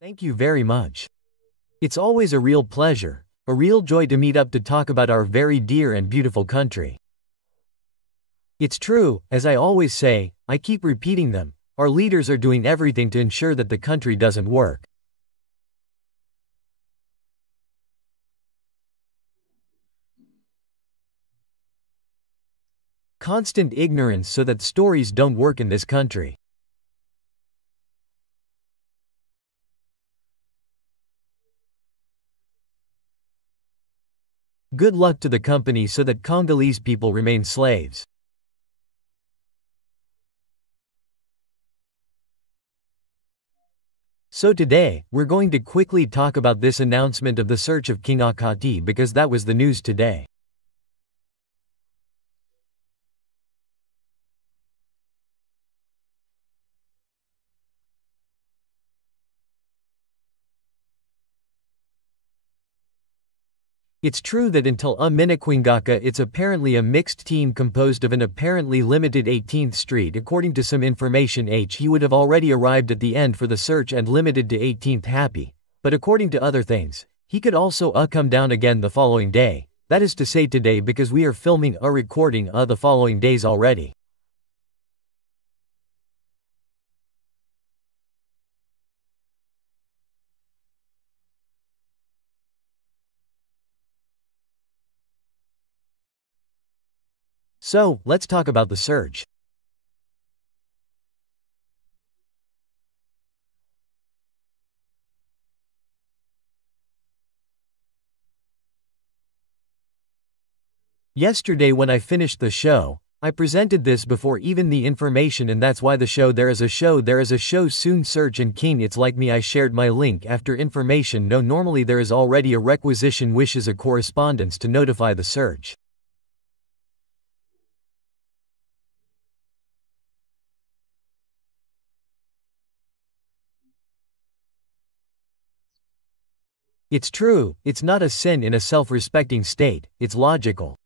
Thank you very much. It's always a real pleasure, a real joy to meet up to talk about our very dear and beautiful country. It's true, as I always say, I keep repeating them, our leaders are doing everything to ensure that the country doesn't work. Constant ignorance so that stories don't work in this country. Good luck to the company so that Congolese people remain slaves. So today, we're going to quickly talk about this announcement of the search of King Akati because that was the news today. It's true that until Minakwingaka it's apparently a mixed team composed of an apparently limited 18th Street. According to some information he would have already arrived at the end for the search and limited to 18th Happy, but according to other things, he could also come down again the following day, that is to say today because we are filming a recording the following days already. So, let's talk about the search. Yesterday when I finished the show, I presented this before even the information, and that's why the show there is a show soon search and King. It's like me, I shared my link after information. No, normally there is already a requisition wishes a correspondence to notify the search. It's true, it's not a sin in a self-respecting state, it's logical.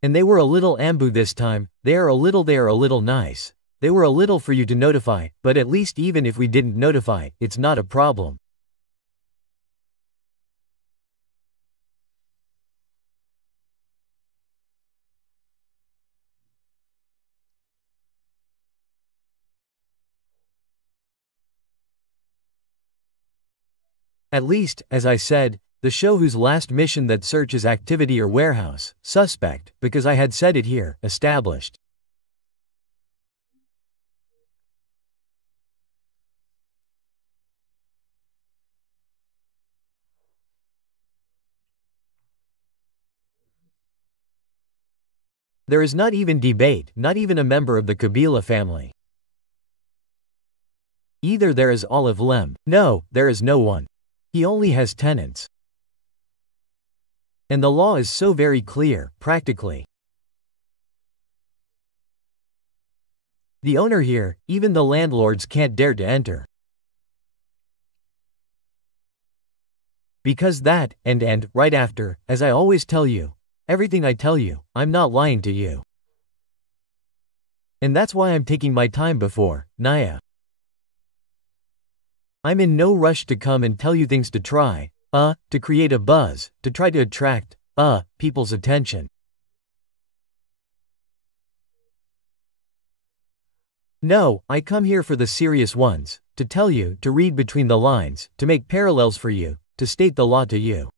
And they were a little ambu this time, they are a little nice. They were a little for you to notify, but at least even if we didn't notify, it's not a problem. At least, as I said, the show whose last mission that search is activity or warehouse, suspect, because I had said it here, established. There is not even debate, not even a member of the Kabila family. Either there is Olive Lem. No, there is no one. He only has tenants. And the law is so very clear, practically. The owner here, even the landlords can't dare to enter. Because that, and right after, as I always tell you, everything I tell you, I'm not lying to you. And that's why I'm taking my time before, Naya. I'm in no rush to come and tell you things to try, to create a buzz, to try to attract, people's attention. No, I come here for the serious ones, to tell you, to read between the lines, to make parallels for you, to state the law to you.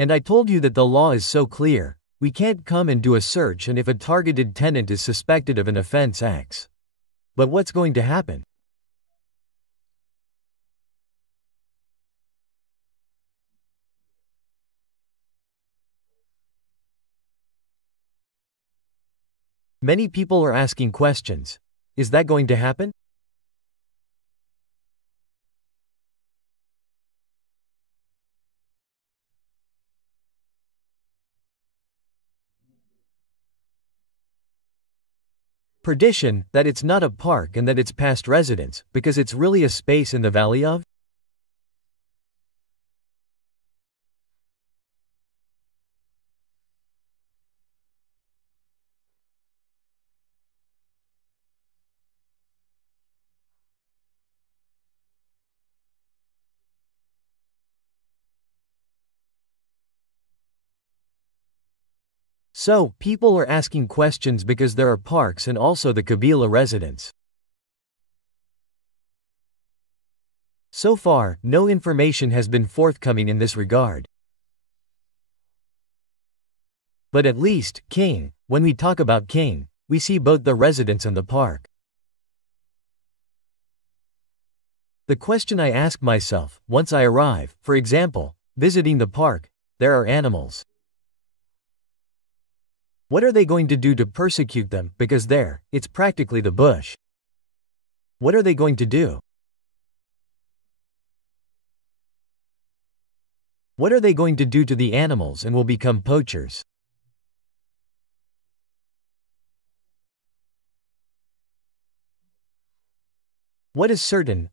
And I told you that the law is so clear, we can't come and do a search and if a targeted tenant is suspected of an offense X. But what's going to happen? Many people are asking questions. Is that going to happen? Perdition, that it's not a park and that it's past residence, because it's really a space in the valley of? So, people are asking questions because there are parks and also the Kabila residents. So far, no information has been forthcoming in this regard. But at least, king, when we talk about king, we see both the residence and the park. The question I ask myself, once I arrive, for example, visiting the park, there are animals. What are they going to do to persecute them, because there, it's practically the bush. What are they going to do? What are they going to do to the animals and will become poachers? What is certain,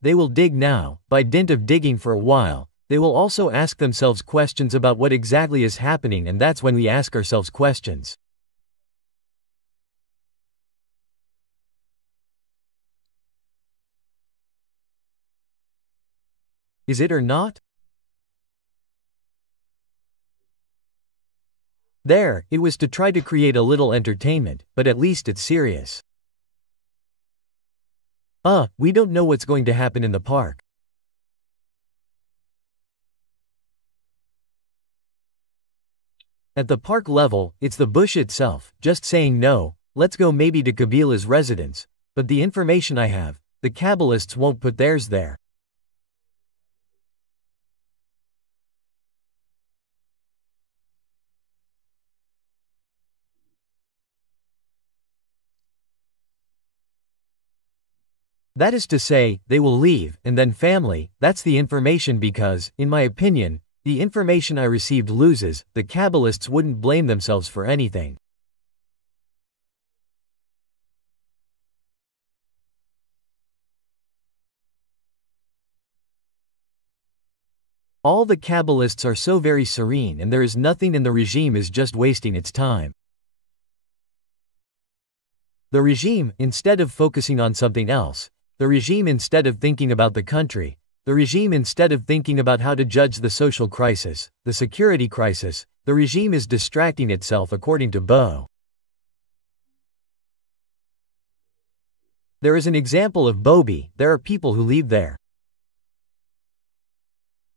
they will dig now, by dint of digging for a while, they will also ask themselves questions about what exactly is happening and that's when we ask ourselves questions. Is it or not? There, it was to try to create a little entertainment, but at least it's serious. We don't know what's going to happen in the park. At the park level, it's the bush itself, just saying no, let's go maybe to Kabila's residence, but the information I have, the Kabbalists won't put theirs there. That is to say, they will leave, and then family, that's the information because, in my opinion, the information I received loses, the Kabbalists wouldn't blame themselves for anything. All the Kabbalists are so very serene and there is nothing and the regime is just wasting its time. The regime, instead of focusing on something else, the regime instead of thinking about the country, the regime instead of thinking about how to judge the social crisis, the security crisis, the regime is distracting itself according to Bo. There is an example of Bobi, there are people who leave there.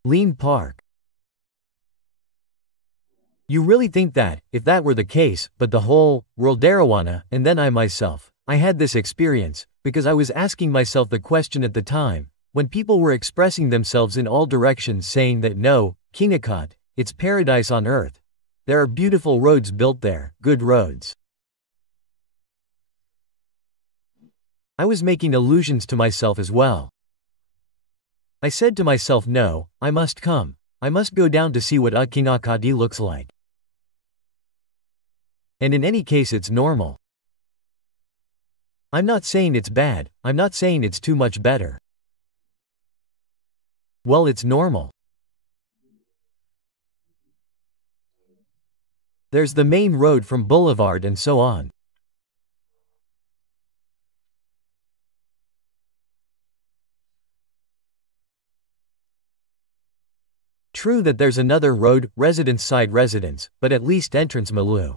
Lean Park. You really think that, if that were the case, but the whole world Darawana, and then I myself, I had this experience, because I was asking myself the question at the time, when people were expressing themselves in all directions saying that no, Kingakat, it's paradise on earth. There are beautiful roads built there, good roads. I was making allusions to myself as well. I said to myself no, I must come. I must go down to see what Kingakat looks like. And in any case it's normal. I'm not saying it's bad, I'm not saying it's too much better. Well, it's normal. There's the main road from Boulevard and so on. True that there's another road, residence side residence, but at least entrance Malu.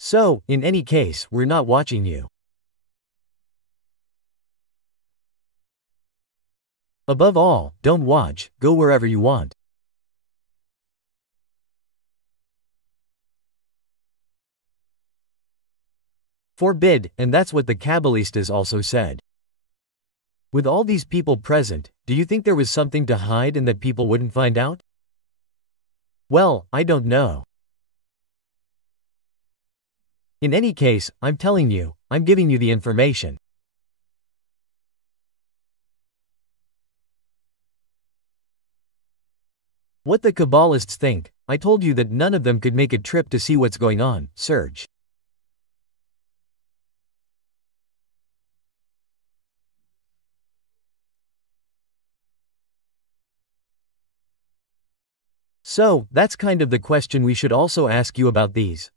So, in any case, we're not watching you. Above all, don't watch, go wherever you want. Forbid, and that's what the Kabbalistas also said. With all these people present, do you think there was something to hide and that people wouldn't find out? Well, I don't know. In any case, I'm telling you, I'm giving you the information. What the Kabbalists think, I told you that none of them could make a trip to see what's going on, Serge. So, that's kind of the question we should also ask you about these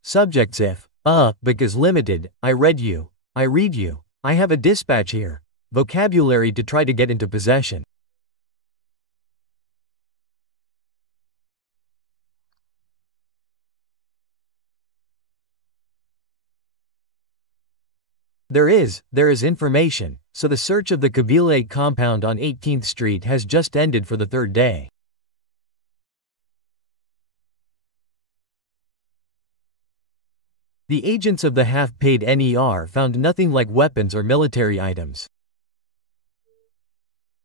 subjects if, because limited, I read you, I read you, I have a dispatch here, vocabulary to try to get into possession. There is information, so the search of the Kabili compound on 18th Street has just ended for the third day. The agents of the half-paid NER found nothing like weapons or military items.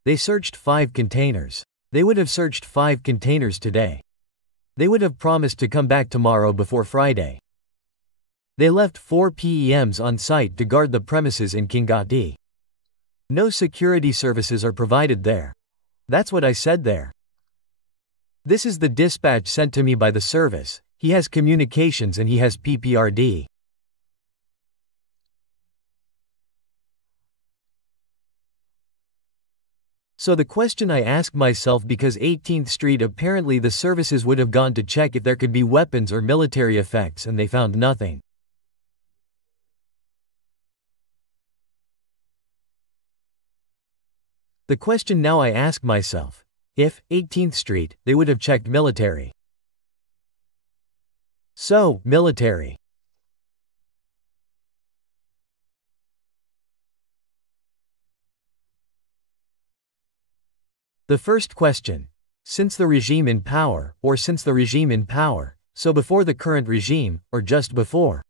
They searched 5 containers. They would have searched 5 containers today. They would have promised to come back tomorrow before Friday. They left 4 PEMs on site to guard the premises in Kingati. No security services are provided there. That's what I said there. This is the dispatch sent to me by the service. He has communications and he has PPRD. So the question I ask myself, because 18th Street apparently the services would have gone to check if there could be weapons or military effects and they found nothing. The question now I ask myself, if 18th Street, they would have checked military. So, military. The first question. Since the regime in power, or since the regime in power, so before the current regime, or just before?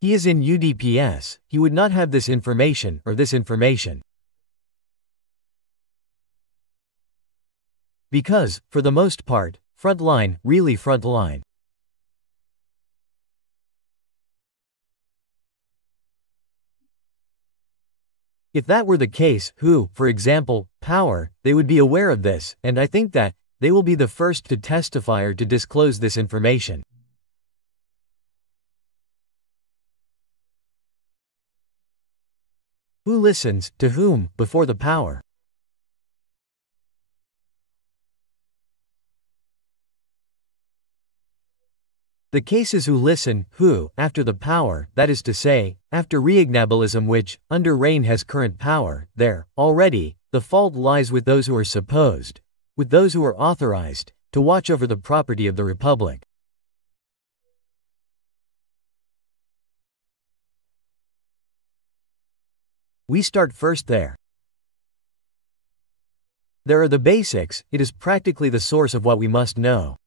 He is in UDPS, he would not have this information, or this information. Because, for the most part, front line, really front line. If that were the case, who, for example, power, they would be aware of this, and I think that, they will be the first to testify or to disclose this information. Who listens, to whom, before the power? The cases who listen, who, after the power, that is to say, after reignabilism which, under reign has current power, there, already, the fault lies with those who are supposed, with those who are authorized, to watch over the property of the Republic. We start first there. There are the basics, it is practically the source of what we must know.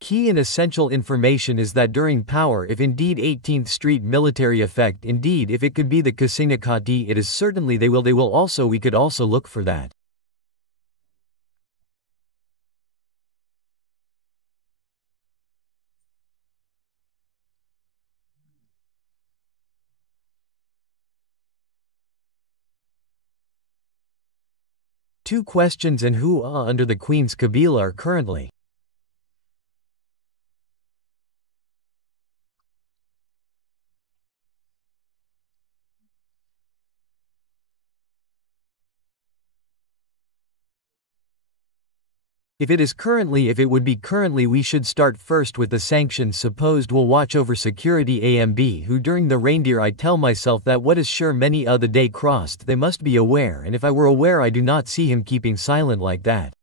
Key and essential information is that during power, if indeed 18th Street military effect, indeed if it could be the Kasina Kadi, it is certainly they will also, we could also look for that. Two questions, and who under the Queen's Kabila are currently. If it would be currently, we should start first with the sanctions supposed will watch over security AMB, who during the reindeer I tell myself that what is sure many the day crossed they must be aware, and if I were aware I do not see him keeping silent like that.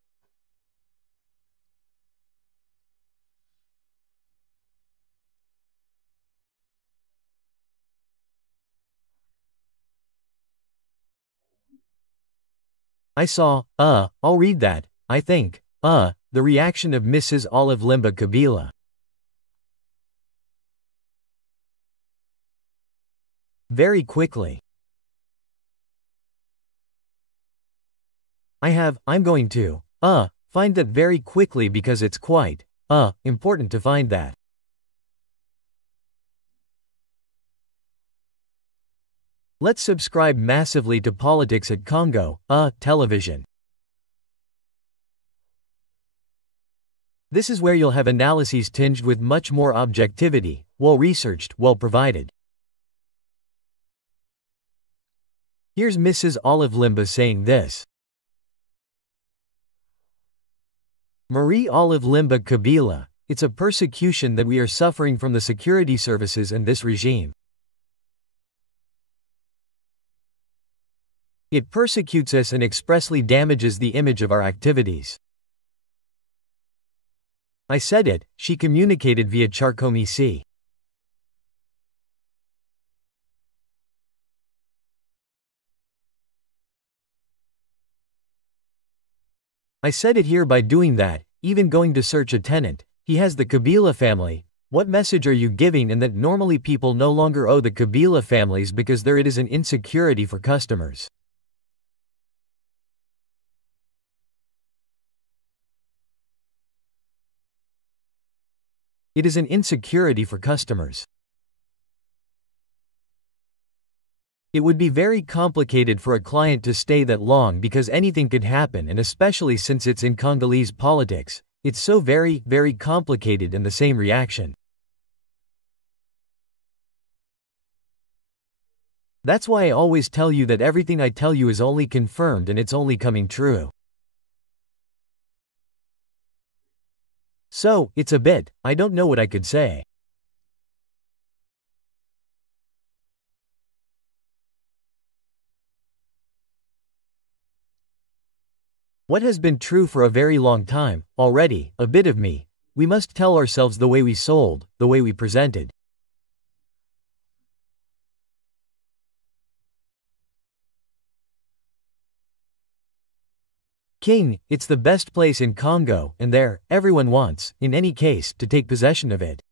I saw, I'll read that, I think, the reaction of Mrs. Olive Limba Kabila. Very quickly. I'm going to, find that very quickly because it's quite, important to find that. Let's subscribe massively to Politics at Congo, television. This is where you'll have analyses tinged with much more objectivity, well-researched, well-provided. Here's Mrs. Olive Limba saying this. Marie Olive Limba Kabila, it's a persecution that we are suffering from the security services and this regime. It persecutes us and expressly damages the image of our activities. I said it, she communicated via Charkomisi. I said it here by doing that, even going to search a tenant, he has the Kabila family. What message are you giving? And that normally people no longer owe the Kabila families because it is an insecurity for customers. It is an insecurity for customers. It would be very complicated for a client to stay that long because anything could happen, and especially since it's in Congolese politics, it's so very, very complicated. And the same reaction. That's why I always tell you that everything I tell you is only confirmed and it's only coming true. So, it's a bit, I don't know what I could say. What has been true for a very long time, already, a bit of me, we must tell ourselves the way we sold, the way we presented. King, it's the best place in Congo, and there, everyone wants, in any case, to take possession of it.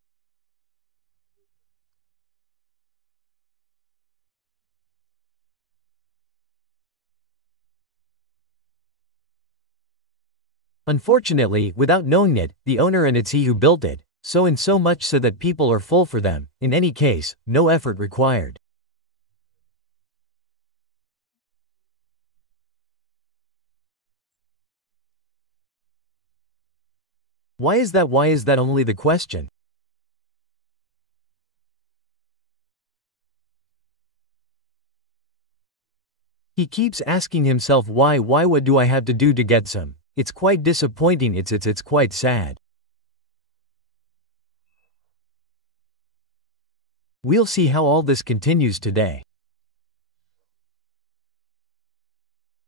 Unfortunately, without knowing it, the owner and it's he who built it, so and so much so that people are full for them, in any case, no effort required. Why is that? Why is that only the question? He keeps asking himself why what do I have to do to get some? It's quite disappointing, it's quite sad. We'll see how all this continues today.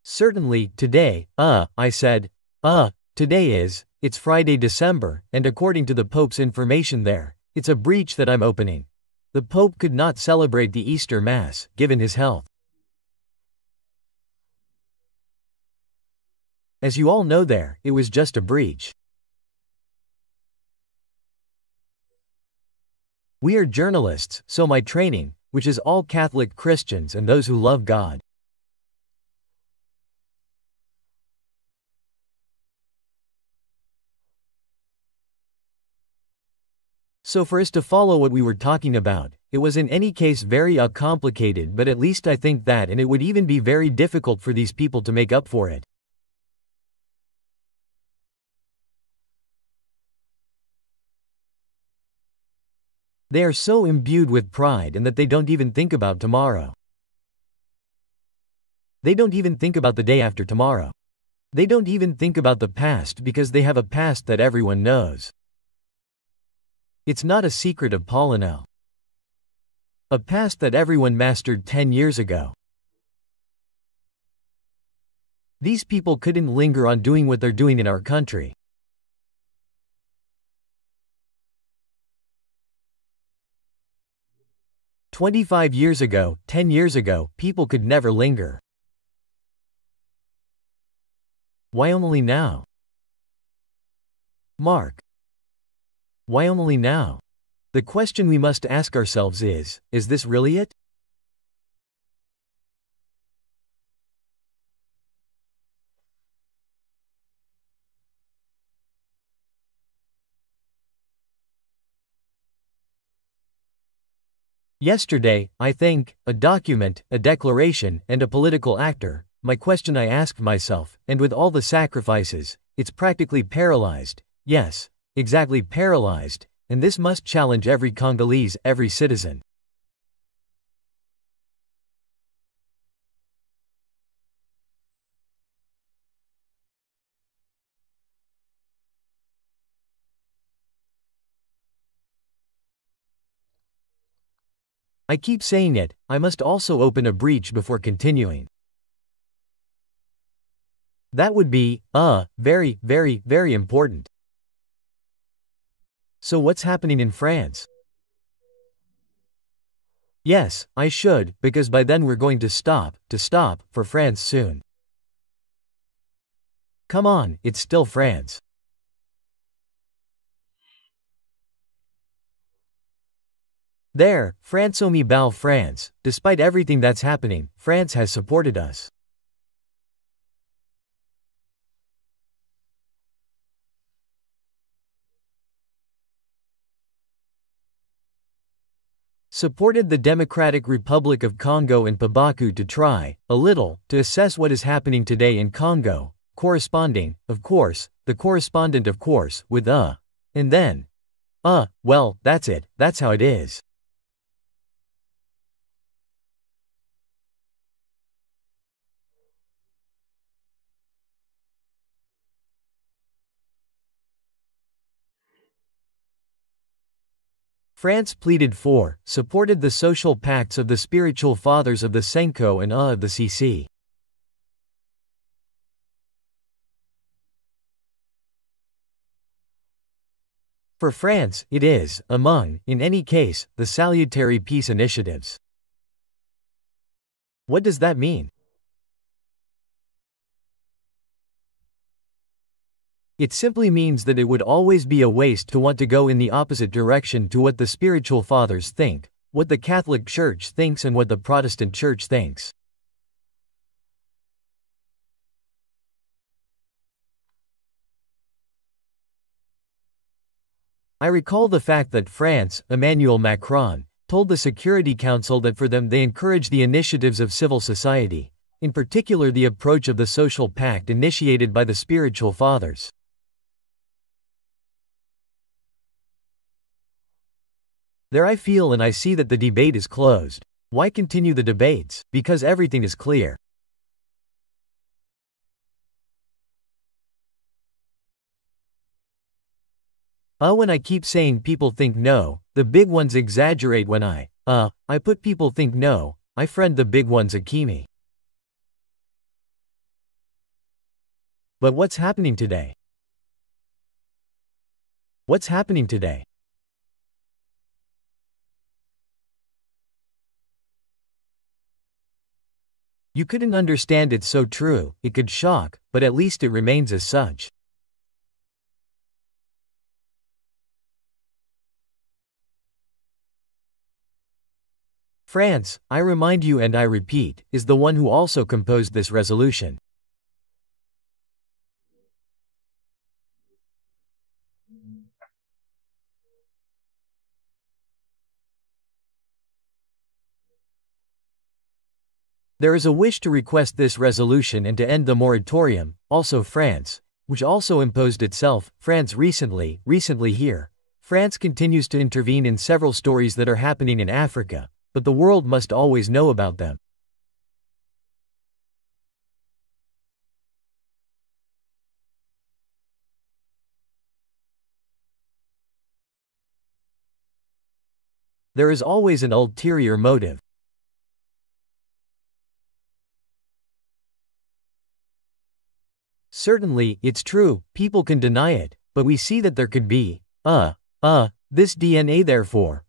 Certainly, today, I said, today it's Friday, December, and according to the Pope's information there, it's a breach that I'm opening. The Pope could not celebrate the Easter Mass, given his health. As you all know there, it was just a breach. We are journalists, so my training, which is all Catholic Christians and those who love God. So for us to follow what we were talking about, it was in any case very complicated, but at least I think that, and it would even be very difficult for these people to make up for it. They are so imbued with pride and that they don't even think about tomorrow. They don't even think about the day after tomorrow. They don't even think about the past because they have a past that everyone knows. It's not a secret of Polynel. A past that everyone mastered 10 years ago. These people couldn't linger on doing what they're doing in our country. "25 years ago, 10 years ago, people could never linger. Why only now? Mark. Why only now? The question we must ask ourselves is this really it? Yesterday, I think, a document, a declaration, and a political actor, my question I asked myself, and with all the sacrifices, it's practically paralyzed, yes, exactly paralyzed, and this must challenge every Congolese, every citizen. I keep saying it, I must also open a breach before continuing. That would be, very, very, very important. So what's happening in France? Yes, I should, because by then we're going to stop, for France soon. Come on, it's still France. There, France mi bal France, despite everything that's happening, France has supported us. Supported the Democratic Republic of Congo and Pabaku to try, a little, to assess what is happening today in Congo, corresponding, of course, the correspondent of course, with and then. Well, that's it, that's how it is. France pleaded for, supported the social pacts of the spiritual fathers of the Senko and of the CC. For France, it is, among, in any case, the salutary peace initiatives. What does that mean? It simply means that it would always be a waste to want to go in the opposite direction to what the spiritual fathers think, what the Catholic Church thinks and what the Protestant Church thinks. I recall the fact that France, Emmanuel Macron, told the Security Council that for them they encourage the initiatives of civil society, in particular the approach of the social pact initiated by the spiritual fathers. There I feel and I see that the debate is closed. Why continue the debates? Because everything is clear. When I keep saying people think no, the big ones exaggerate when I put people think no, I friend the big ones Akimi. But what's happening today? What's happening today? You couldn't understand it so true, it could shock, but at least it remains as such. France, I remind you and I repeat, is the one who also composed this resolution. There is a wish to request this resolution and to end the moratorium, also France, which also imposed itself, France recently here. France continues to intervene in several stories that are happening in Africa, but the world must always know about them. There is always an ulterior motive. Certainly, it's true, people can deny it, but we see that there could be, this DNA therefore,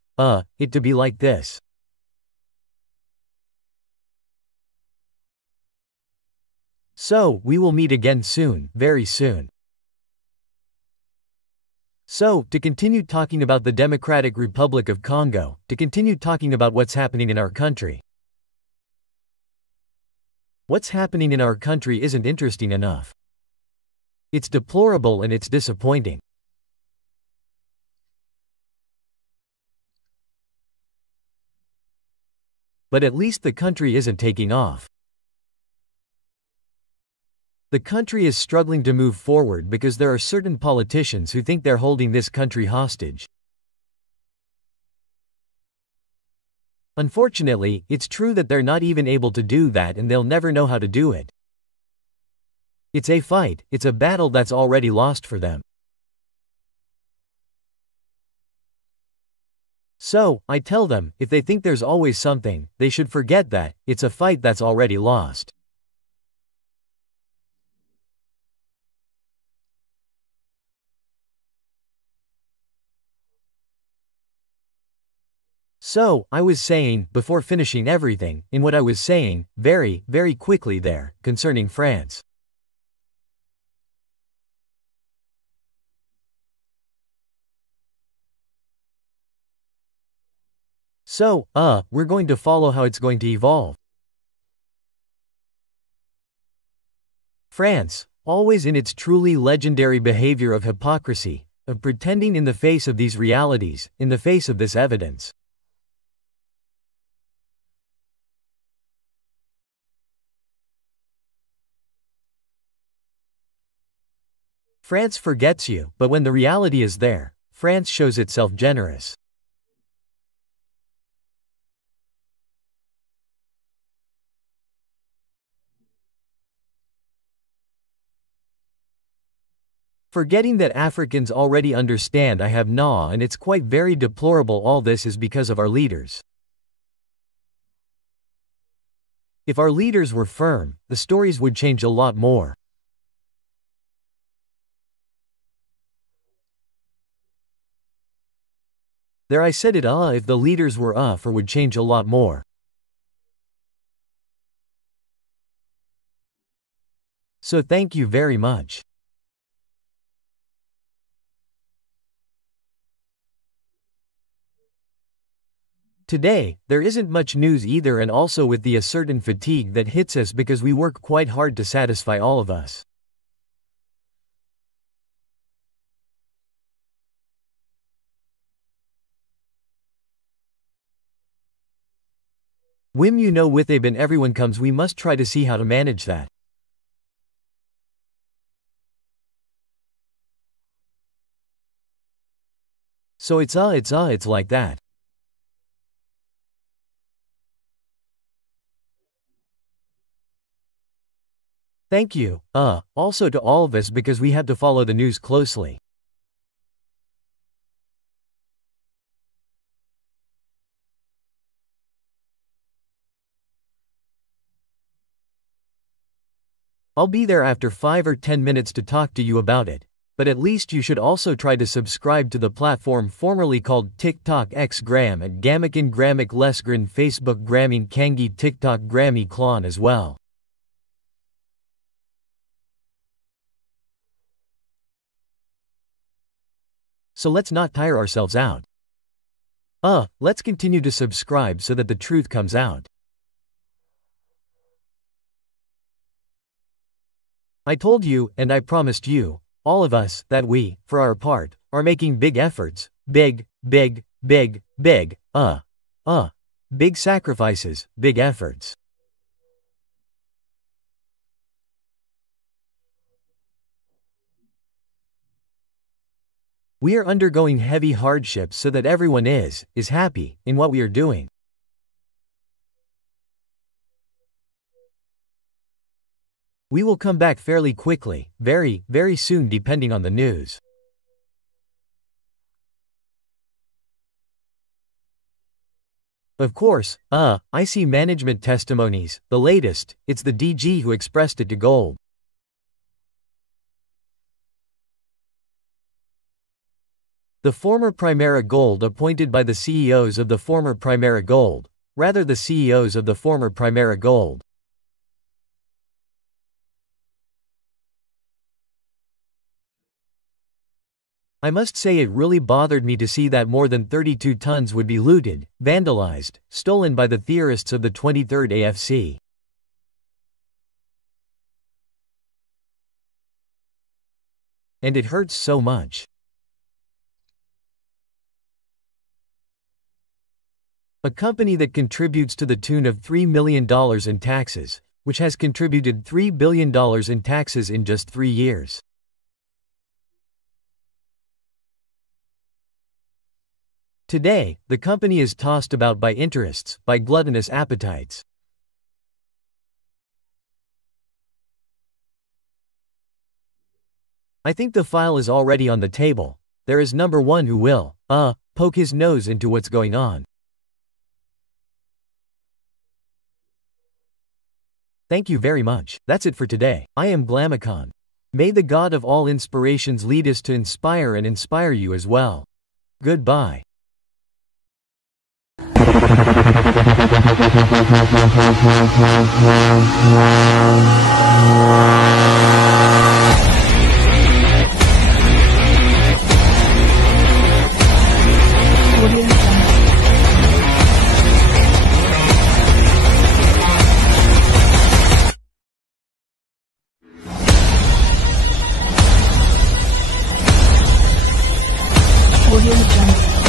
it to be like this. So, we will meet again soon, very soon. So, to continue talking about the Democratic Republic of Congo, to continue talking about what's happening in our country. What's happening in our country isn't interesting enough. It's deplorable and it's disappointing. But at least the country isn't taking off. The country is struggling to move forward because there are certain politicians who think they're holding this country hostage. Unfortunately, it's true that they're not even able to do that and they'll never know how to do it. It's a fight, it's a battle that's already lost for them. So, I tell them, if they think there's always something, they should forget that, it's a fight that's already lost. So, I was saying, before finishing everything, in what I was saying, very, very quickly there, concerning France. So, we're going to follow how it's going to evolve. France, always in its truly legendary behavior of hypocrisy, of pretending in the face of these realities, in the face of this evidence. France forgets you, but when the reality is there, France shows itself generous. Forgetting that Africans already understand I have gnaw and it's quite very deplorable all this is because of our leaders. If our leaders were firm, the stories would change a lot more. There I said it if the leaders were for would change a lot more. So thank you very much. Today, there isn't much news either and also with a certain fatigue that hits us because we work quite hard to satisfy all of us. Whim you know with Aben everyone comes we must try to see how to manage that. So it's like that. Thank you, also to all of us because we have to follow the news closely. I'll be there after 5 or 10 minutes to talk to you about it, but at least you should also try to subscribe to the platform formerly called TikTok X Gram at Gamakin Grammic Lesgren Facebook Gramming Kangi TikTok Grammy Klon as well. So let's not tire ourselves out. Let's continue to subscribe so that the truth comes out. I told you, and I promised you, all of us, that we, for our part, are making big efforts, big sacrifices, big efforts. We are undergoing heavy hardships so that everyone is happy in what we are doing. We will come back fairly quickly, very, very soon depending on the news. Of course, I see management testimonies, the latest, it's the DG who expressed it to Gold. The former Primera Gold appointed by the CEOs of the former Primera Gold, rather the CEOs of the former Primera Gold. I must say it really bothered me to see that more than 32 tons would be looted, vandalized, stolen by the theorists of the 23rd AFC. And it hurts so much. A company that contributes to the tune of $3 million in taxes, which has contributed $3 billion in taxes in just 3 years. Today, the company is tossed about by interests, by gluttonous appetites. I think the file is already on the table. There is number one who will, poke his nose into what's going on. Thank you very much. That's it for today. I am Glamicon. May the God of all inspirations lead us to inspire and inspire you as well. Goodbye. Audio Jungle.